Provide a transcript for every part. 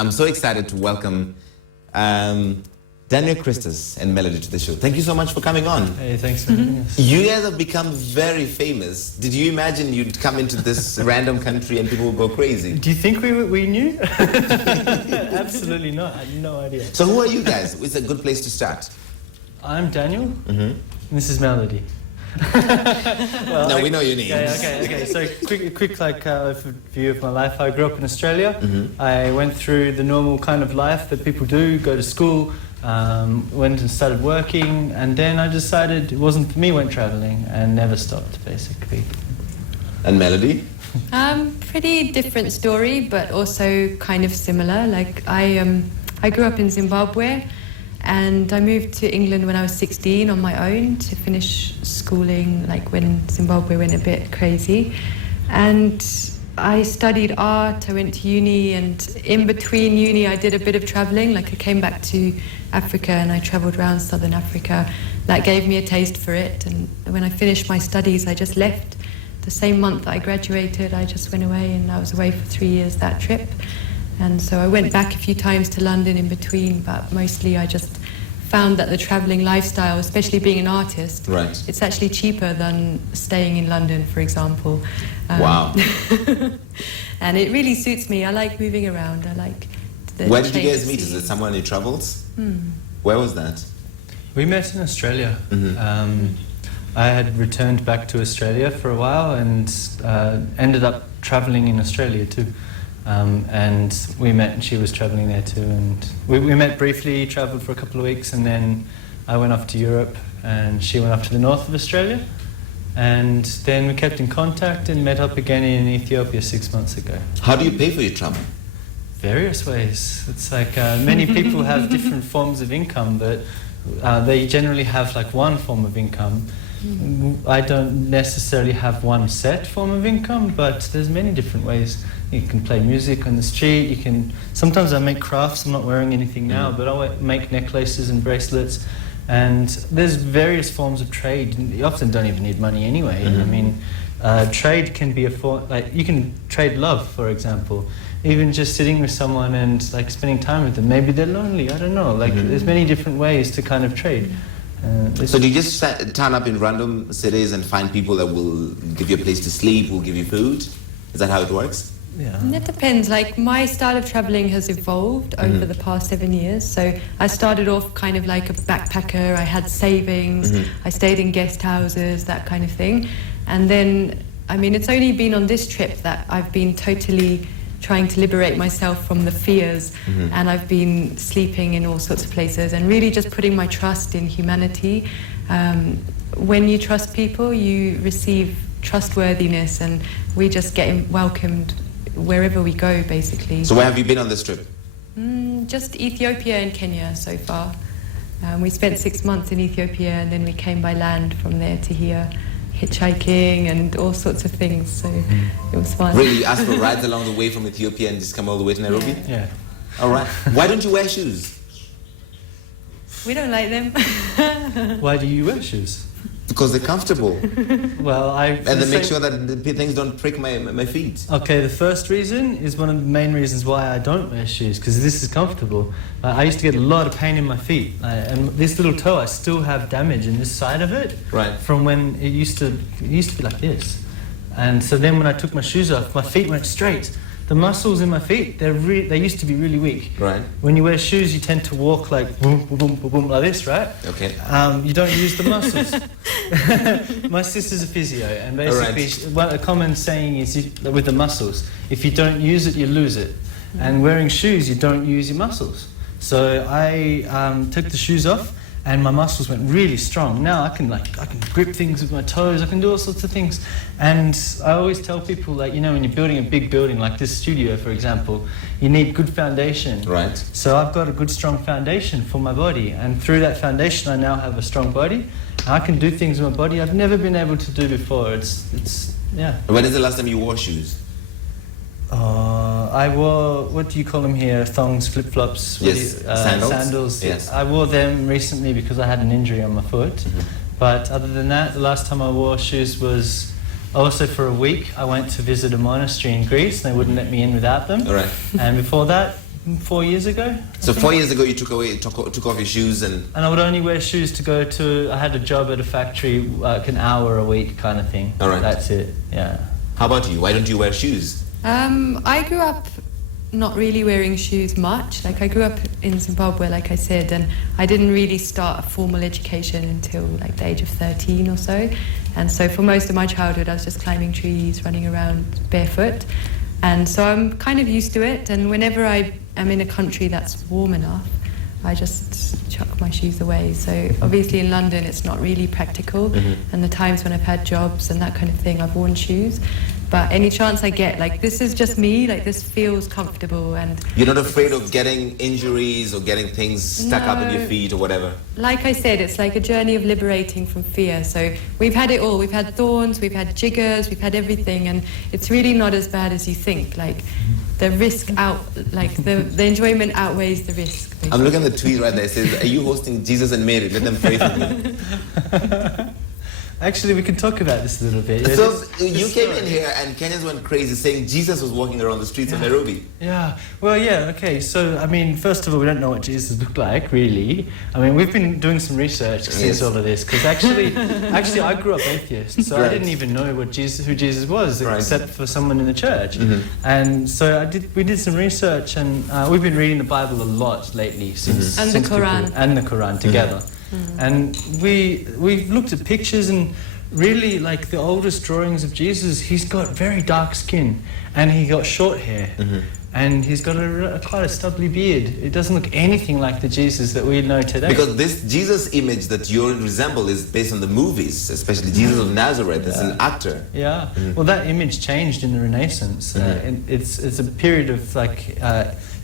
I'm so excited to welcome Daniel, Christos, and Melody to the show. Thank you so much for coming on. Hey, thanks for having us. You guys have become very famous. Did you imagine you'd come into this random country and people would go crazy? Do you think we knew? Absolutely not. I had no idea. So who are you guys? It's a good place to start. I'm Daniel. And this is Melody. Well, no, we know your names. Yeah, okay. So quick overview of my life. I grew up in Australia. I went through the normal kind of life that people do, go to school, went and started working, and then I decided it wasn't for me, went travelling, and never stopped, basically. And Melody? Pretty different story, but also kind of similar. Like I grew up in Zimbabwe, and I moved to England when I was 16 on my own to finish schooling, like when Zimbabwe went a bit crazy. And I studied art, I went to uni, and in between uni I did a bit of travelling. Like I came back to Africa and I travelled around Southern Africa. That gave me a taste for it, and when I finished my studies I just left. The same month that I graduated I just went away, and I was away for 3 years that trip. And so I went back a few times to London in between, but mostly I just found that the travelling lifestyle, especially being an artist, it's actually cheaper than staying in London, for example. Wow. And it really suits me. I like moving around. I like the Where did you guys meet? Is it someone in travels? Where was that? We met in Australia. I had returned back to Australia for a while and ended up travelling in Australia too. And we met, and she was travelling there too, and we met briefly, travelled for a couple of weeks, and then I went off to Europe and she went off to the north of Australia, and then we kept in contact and met up again in Ethiopia 6 months ago. How do you pay for your travel? Various ways. It's like many people have different forms of income, but they generally have like one form of income. I don't necessarily have one set form of income, but there's many different ways. You can play music on the street, you can... Sometimes I make crafts, I'm not wearing anything now, but I make necklaces and bracelets, and there's various forms of trade. You often don't even need money anyway. I mean, trade can be a form... Like, you can trade love, for example. Even just sitting with someone and like spending time with them. Maybe they're lonely, I don't know. Like, there's many different ways to kind of trade. So do you just turn up in random cities and find people that will give you a place to sleep, will give you food? Is that how it works? Yeah. It depends. Like my style of travelling has evolved over the past 7 years. So I started off kind of like a backpacker. I had savings. I stayed in guest houses, that kind of thing. And then, I mean, it's only been on this trip that I've been totally trying to liberate myself from the fears, and I've been sleeping in all sorts of places and really just putting my trust in humanity. When you trust people, you receive trustworthiness, and we just get welcomed wherever we go, basically. So where have you been on this trip? Just Ethiopia and Kenya so far. We spent 6 months in Ethiopia, and then we came by land from there to here, hitchhiking and all sorts of things, so it was fun. Really? You asked for rides along the way from Ethiopia and just come all the way to Nairobi? Yeah. All right. Why don't you wear shoes? We don't like them. Why do you wear shoes? Because they're comfortable. Well, And they make sure that the things don't prick my feet. Okay, the first reason is one of the main reasons why I don't wear shoes, because this is comfortable. I used to get a lot of pain in my feet, and this little toe, I still have damage in this side of it. Right. From when it used to be like this. And so then when I took my shoes off, my feet went straight. The muscles in my feet, they used to be really weak. Right. When you wear shoes, you tend to walk like boom, boom, boom, boom, boom, like this, right? Okay. You don't use the muscles. My sister's a physio, and basically a common saying is with the muscles, if you don't use it, you lose it. And wearing shoes, you don't use your muscles. So I took the shoes off, and my muscles went really strong. Now I can grip things with my toes, I can do all sorts of things. And I always tell people, like, you know, when you're building a big building like this studio, for example, you need good foundation. Right. So I've got a good strong foundation for my body, and through that foundation I now have a strong body. And I can do things with my body I've never been able to do before. It's yeah. When is the last time you wore shoes? I wore, what do you call them here? Thongs, flip-flops? Yes, sandals. Sandals. Yes. I wore them recently because I had an injury on my foot. But other than that, the last time I wore shoes was also for a week. I went to visit a monastery in Greece, and they wouldn't let me in without them. All right. And before that, 4 years ago. So 4 years ago, you took off your shoes and And I would only wear shoes to go to. I had a job at a factory, like an hour a week kind of thing. All right. That's it. Yeah. how about you? Why don't you wear shoes? I grew up not really wearing shoes much. Like I grew up in Zimbabwe, like I said, and I didn't really start a formal education until like the age of 13 or so. And so for most of my childhood, I was just climbing trees, running around barefoot. And so I'm kind of used to it. And whenever I am in a country that's warm enough, I just chuck my shoes away. So obviously in London, it's not really practical. And the times when I've had jobs and that kind of thing, I've worn shoes. But any chance I get, like this is just me, like this feels comfortable. And You're not afraid of getting injuries or getting things stuck up in your No. feet or whatever? like I said, it's like a journey of liberating from fear. So we've had it all. We've had thorns, we've had jiggers, we've had everything. And it's really not as bad as you think. Like the risk the enjoyment outweighs the risk. I'm looking at the tweet right there. It says, are you hosting Jesus and Mary? Let them pray for me. Actually, we can talk about this a little bit. Yeah, So this you came in story. here and Kenyans went crazy saying Jesus was walking around the streets of Nairobi. Yeah, well, yeah, okay. So, I mean, first of all, we don't know what Jesus looked like, really. I mean, we've been doing some research since Yes. all of this, because actually, I grew up atheist, so I Right. didn't even know who Jesus was, Right. except for someone in the church. And so we did some research, and we've been reading the Bible a lot lately since And the since people- Quran. and the Quran together. And we've looked at pictures and. Really, like the oldest drawings of Jesus, he's got very dark skin, and he got short hair, and he's got quite a stubbly beard. It doesn't look anything like the Jesus that we know today. Because this Jesus image that you resemble is based on the movies, especially Jesus of Nazareth as an actor. Yeah. Well, that image changed in the Renaissance. And it's a period of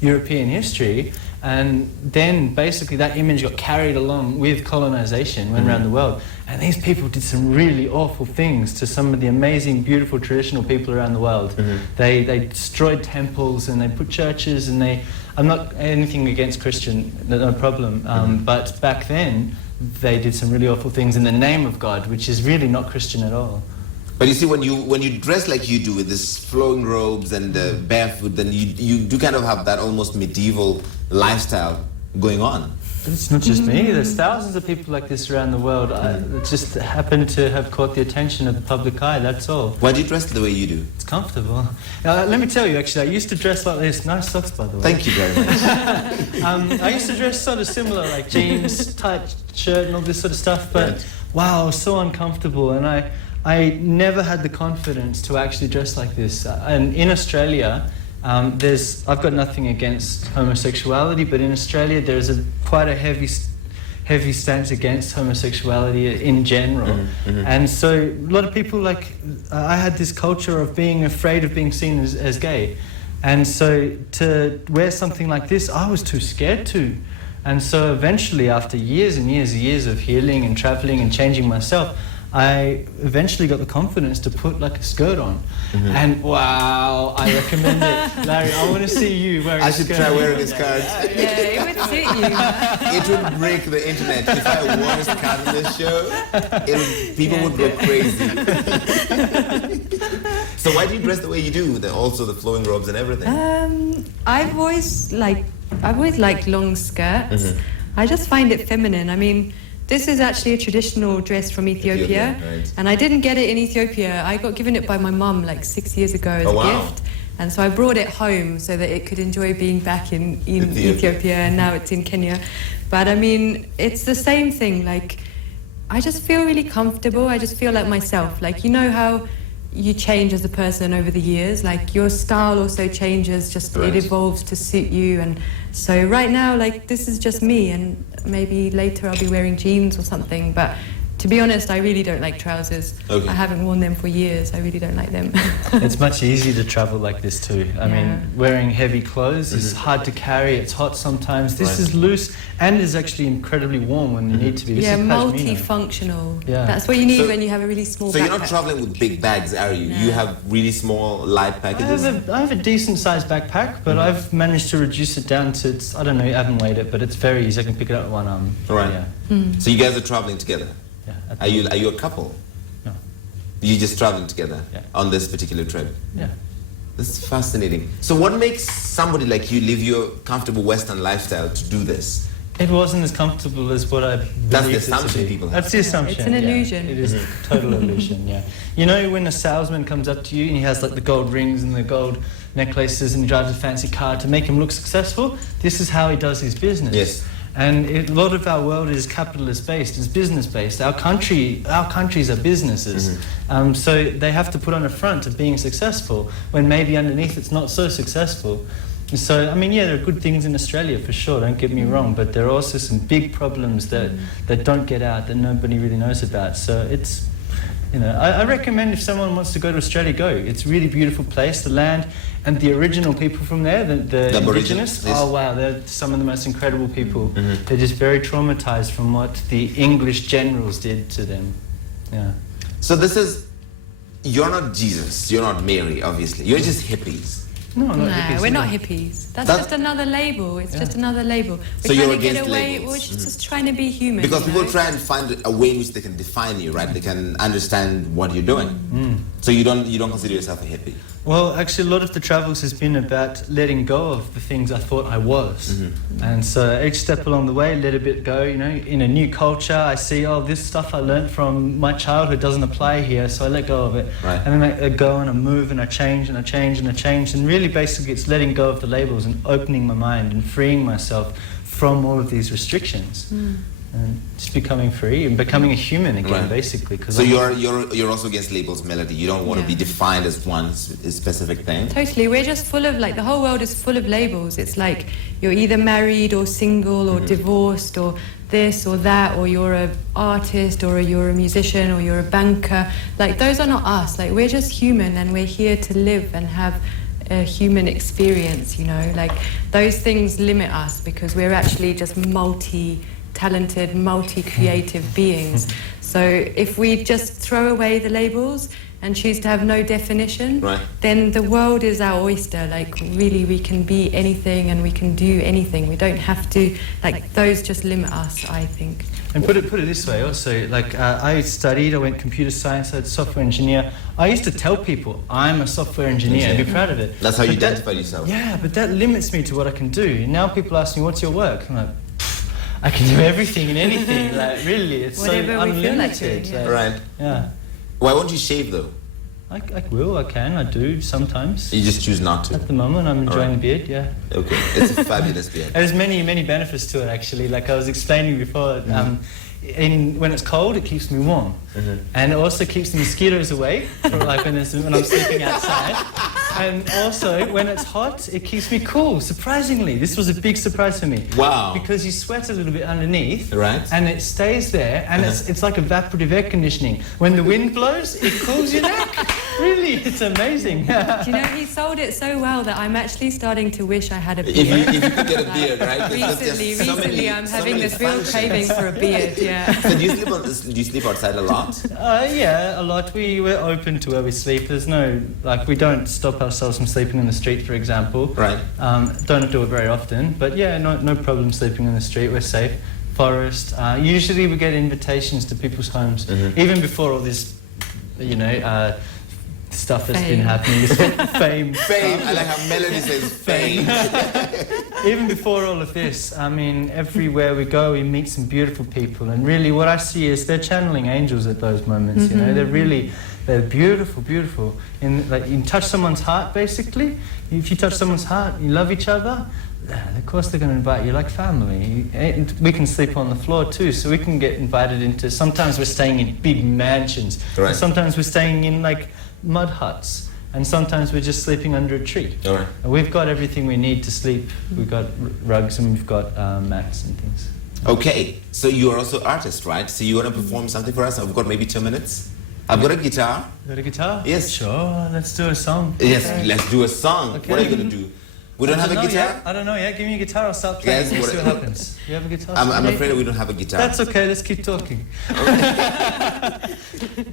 European history, and then basically that image got carried along with colonization, went around the world. And these people did some really awful things to some of the amazing, beautiful, traditional people around the world. They destroyed temples and they put churches, and I'm not anything against Christian, no problem. But back then, they did some really awful things in the name of God, which is really not Christian at all. But you see, when you dress like you do with this flowing robes and barefoot, then you do kind of have that almost medieval lifestyle going on. But it's not just me. There's thousands of people like this around the world. It just happened to have caught the attention of the public eye, that's all. Why do you dress the way you do? It's comfortable. Let me tell you, actually, I used to dress like this. Nice socks, by the way. Thank you very much. I used to dress sort of similar, like jeans, tight shirt and all this sort of stuff. But Right. wow, I was so uncomfortable. And I never had the confidence to actually dress like this. And in Australia, I've got nothing against homosexuality, but in Australia there's quite a heavy stance against homosexuality in general. And so a lot of people, I had this culture of being afraid of being seen as gay. And so to wear something like this, I was too scared to. And so eventually, after years and years of healing and traveling and changing myself, I eventually got the confidence to put like a skirt on. And wow, I recommend it. Larry, I want to see you wearing I a should skirt. try wearing a skirt. Yeah, it would suit you. It would break the internet. If I wore a skirt on this show, people would go crazy. So why do you dress the way you do? Also the flowing robes and everything. I've always liked long skirts. I just find it feminine. I mean, this is actually a traditional dress from Ethiopia, Right. and I didn't get it in Ethiopia. I got given it by my mum like 6 years ago as Oh, a wow. gift. And so I brought it home so that it could enjoy being back in Ethiopia, and now it's in Kenya. But I mean, it's the same thing. Like, I just feel really comfortable. I just feel like myself. Like, you know how you change as a person over the years? Like, your style also changes, just Right. it evolves to suit you. And so right now, like, this is just me, and maybe later I'll be wearing jeans or something. But to be honest, I really don't like trousers. Okay. I haven't worn them for years. I really don't like them. It's much easier to travel like this too. I mean, wearing heavy clothes is hard to carry. It's hot sometimes. This Right. is loose and is actually incredibly warm when you need to be. This Yeah, is pashmina. multifunctional. Yeah. That's what you need So- when you have a really small So backpack. you're not traveling with big bags, are you? You have really small, light packages? I have a decent sized backpack, but I've managed to reduce it down to, I don't know, I haven't weighed it, but it's very easy. I can pick it up with one arm. Right. Yeah. So you guys are traveling together? Yeah. Are you a couple? No. You're just traveling together Yeah. on this particular trip? Yeah. That's fascinating. So what makes somebody like you live your comfortable Western lifestyle to do this? It wasn't as comfortable as what I believed That's the it to assumption be. people have. That's the assumption. It's an illusion. It is a total illusion, yeah. You know when a salesman comes up to you and he has like the gold rings and the gold necklaces and he drives a fancy car to make him look successful? This is how he does his business. Yes. And a lot of our world is capitalist based, is business based. Our countries are businesses. So they have to put on a front of being successful when maybe underneath it's not so successful. So, I mean, yeah, there are good things in Australia for sure, don't get me wrong, but there are also some big problems that don't get out, that nobody really knows about. So it's, you know, I recommend if someone wants to go to Australia, go. It's a really beautiful place, the land, and the original people from there, the indigenous, yes. oh wow, they're some of the most incredible people. They're just very traumatized from what the English generals did to them. Yeah. So this is, you're not Jesus, you're not Mary, obviously. You're just hippies. No, not No, hippies, we're not no. hippies. That's just another label. It's just another label. So We're you're trying to get against away. labels. We're just trying to be human. Because you people know? try and find a way in which they can define you, right? They can understand what you're doing. So you don't consider yourself a hippie. Well, actually, a lot of the travels has been about letting go of the things I thought I was. And so each step along the way, let a bit go, you know. In a new culture, I see, oh, this stuff I learnt from my childhood doesn't apply here, so I let go of it. Right. And then I go and I move and I change and I change and I change. And really, basically, it's letting go of the labels and opening my mind and freeing myself from all of these restrictions. And just becoming free and becoming a human again, Right. basically. 'cause So I'm- you're also against labels, Melody. You don't want to Yeah. be defined as one specific thing. Totally. We're just full of, like, the whole world is full of labels. It's like you're either married or single or divorced or this or that, or you're an artist or you're a musician or you're a banker. Like, those are not us. Like, we're just human and we're here to live and have a human experience, you know. Like, those things limit us because we're actually just multi-talented, multi-creative beings. So if we just throw away the labels and choose to have no definition, Right. then the world is our oyster. Like, really, we can be anything and we can do anything. We don't have to, like, those just limit us, I think. And put it this way also, like I went computer science, I was a software engineer. I used to tell people I'm a software engineer and be proud of it. That's how you But that- identify yourself. Yeah, but that limits me to what I can do. Now people ask me, what's your work? I'm like, I can do everything and anything. Like, really, it's Whatever so we feel like unlimited. doing, yeah. Right. Yeah. Why won't you shave though? I will, I can, I do sometimes. You just choose not to. At the moment, I'm enjoying Alright. the beard, yeah. Okay, it's a fabulous beard. There's many benefits to it, actually. Like I was explaining before, when it's cold, it keeps me warm, and it also keeps the mosquitoes away. From, like when I'm sleeping outside, and also when it's hot, it keeps me cool. Surprisingly, this was a big surprise for me. Wow. Because you sweat a little bit underneath, Right. and it stays there, and it's like evaporative air conditioning. When the wind blows, it cools your neck. Really, it's amazing. Do you know, he sold it so well that I'm actually starting to wish I had a beard. If you could get a beard, right? There's just Recently, I'm so having many this real functions. craving for a beard, yeah. So do you sleep outside a lot? Yeah, a lot. We're open to where we sleep. There's no, like, we don't stop ourselves from sleeping in the street, for example. Right. Don't do it very often, but yeah, no problem sleeping in the street. We're safe. Forest. Usually we get invitations to people's homes, even before all this, stuff that's been Fame. happening. This fame. Fame. I like how Melody says fame. Even before all of this, I mean, everywhere we go, we meet some beautiful people, and really, what I see is they're channeling angels at those moments. You know, they're beautiful, beautiful. And like, you touch someone's heart, basically. If you touch someone's heart, you love each other. Of course, they're going to invite you like family. And we can sleep on the floor too, so we can get invited into. Sometimes we're staying in big mansions. Right. And sometimes we're staying in like mud huts. And sometimes we're just sleeping under a tree. All right. And we've got everything we need to sleep. We've got rugs and we've got mats and things. Okay, so you are also an artist, right? So you want to perform something for us? I've got maybe 2 minutes. I've got a guitar. You got a guitar? Yes. Sure, let's do a song. Yes, let's do a song. Okay. What are you going to do? We don't have a guitar? I don't know yet. Give me a guitar, I'll start playing. Yes, Let's what- see what happens. You have a guitar? I'm afraid we don't have a guitar. That's okay, let's keep talking.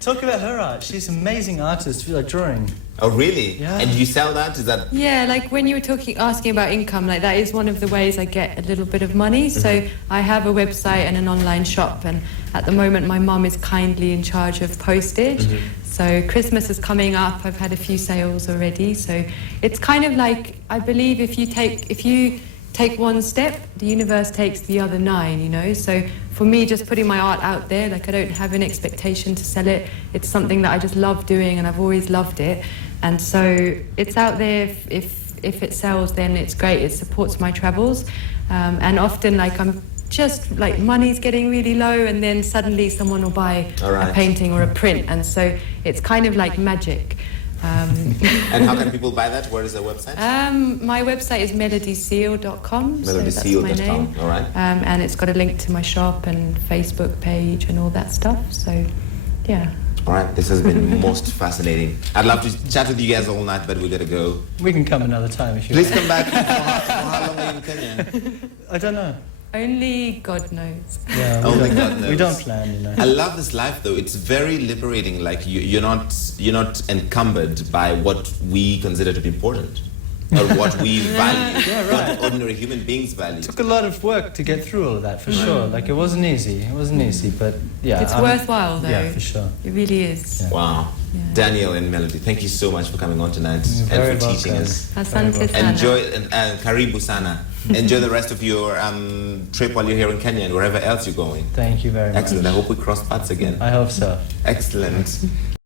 Talk about her art. She's an amazing artist, like drawing. Oh, really? Yeah. And do you sell that? Is that... Yeah, like when you were asking about income, like that is one of the ways I get a little bit of money. So I have a website and an online shop, and at the moment my mum is kindly in charge of postage. So Christmas is coming up. I've had a few sales already. So it's kind of like, I believe if you take one step, the universe takes the other 9, you know. So for me, just putting my art out there, like I don't have an expectation to sell it. It's something that I just love doing, and I've always loved it. And so it's out there. If it sells, then it's great. It supports my travels. And often, like, I'm just like, money's getting really low, and then suddenly someone will buy a painting or a print. And so it's kind of like magic. And how can people buy that? Where is their website? My website is melodyseal.com. So that's my name. All right. And it's got a link to my shop and Facebook page and all that stuff. So, yeah. All right. This has been most fascinating. I'd love to chat with you guys all night, but we got to go. We can come another time if you Please want. come back. For how long are you in Kenya? I don't know. Only God knows. Yeah, Only God knows. We don't plan, you know. I love this life, though. It's very liberating. Like you're not encumbered by what we consider to be important, or what we value, what ordinary human beings value. It took a lot of work to get through all of that, for sure. Like, it wasn't easy. It wasn't easy, but yeah. It's worthwhile, though. Yeah, for sure. It really is. Yeah. Wow. Yeah. Daniel and Melody, thank you so much for coming on tonight and for teaching us. Asante sana. Enjoy, karibu sana. Enjoy the rest of your trip while you're here in Kenya and wherever else you're going. Thank you very much. Excellent. I hope we cross paths again. I hope so. Excellent.